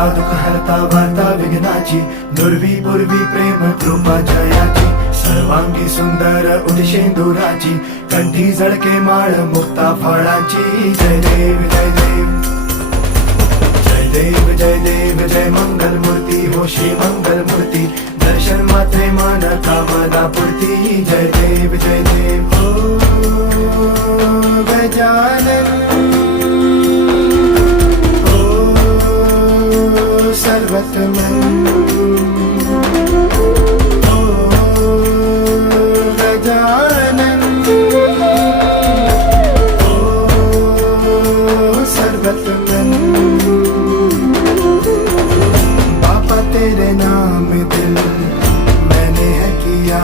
करता दुःख हरता वार्ता विघ्नाची, दुर्वी पूर्वी प्रेम कृपा जयाची, सर्वांगी सुंदर उदिशेंदुराची, कंठी झळके माळ मुक्ता फळाची. जय देव जय देव जय देव जय देव जय मंगल मूर्ती हो श्री मंगल मूर्ती, दर्शन मात्रे मन कामना पूर्ती. जय देव हो गजानन हो सर्वतमन हो गजानन हो सर्वतमन. बापा तेरे नाम दिल मैंने है किया,